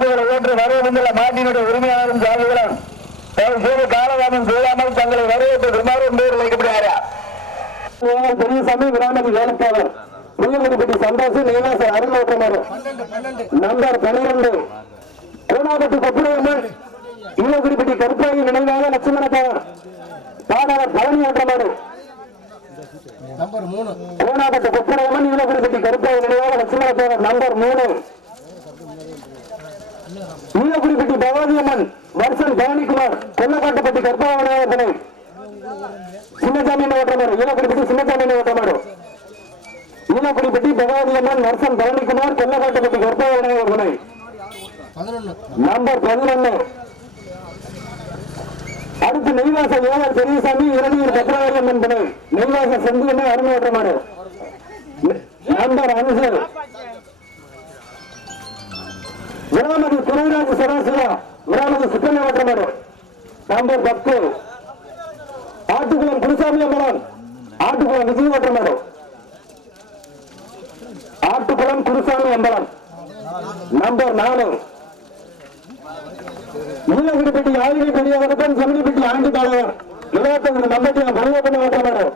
பரிசுகளை ஏற்று வரவேண்டுள்ள மாட்டினுடைய உரிமையாளரும் சாதிகளும் காலதாமம் செய்யாமல் தங்களை வரவேற்று விமானம் பேர் வைக்கப்படுகிறாரா பெரியசாமி விராமதி வேலைக்காரர் முயல்குடிப்பட்டி சந்தோஷம் நீவாசர் அருள் ஓட்டமாறு நம்பர் 12 கோணாபட்டி கொப்புரையம்மன் ஈழகுடிப்பட்டி கருப்பாயி நினைவாக லட்சுமணக்காரர் பாடகர் பழனி ஓட்டமாறு நம்பர் 3 கோணாபட்டி கொப்புரையம்மன் ஈழகுடிப்பட்டி கருப்பாயி நினைவாக லட்சுமணக்காரர் நம்பர் 3 ஈழகுடிப்பட்டி பவானியம்மன் வருஷன் பவானிக்குமார் கொல்லக்காட்டுப்பட்டி கருப்பாவனை சின்னசாமி ஓட்டமாறு ஈழகுடிப்பட்டி சின்னசாமி ஓட்டமாறு ஈழக்குடிப்பட்டி பகவானியம்மன் வருஷம் பழனிக்குமார் கொல்லக்காட்டுப்பட்டி கர்ப்பவனை நம்பர் 11 அடுத்து நெய்வாச ஏவர் பெரியசாமி இறநீர் பத்ராவரியம்மன் துணை நெய்வாச செந்தியனை அருணோட்டமாறு நம்பர் 5 விராமதி துறைராஜ் சராசியா விராமதி சுத்தனை ஓட்டமாறு நம்பர் 10 ஆட்டுக்குளம் குருசாமி அம்மன் ஆட்டுக்குளம் விஜய் ஓட்டமாறு ஆட்டுக்குளம் குருசாமி அம்பலம் நம்பர் 4 நீலகிரிப்பட்டி ஆயுத பெரியவரப்பன் செமிடிப்பட்டி ஆண்டி தலைவர் 25 நம்பர் பரிவர்த்தனை ஓட்டமாறு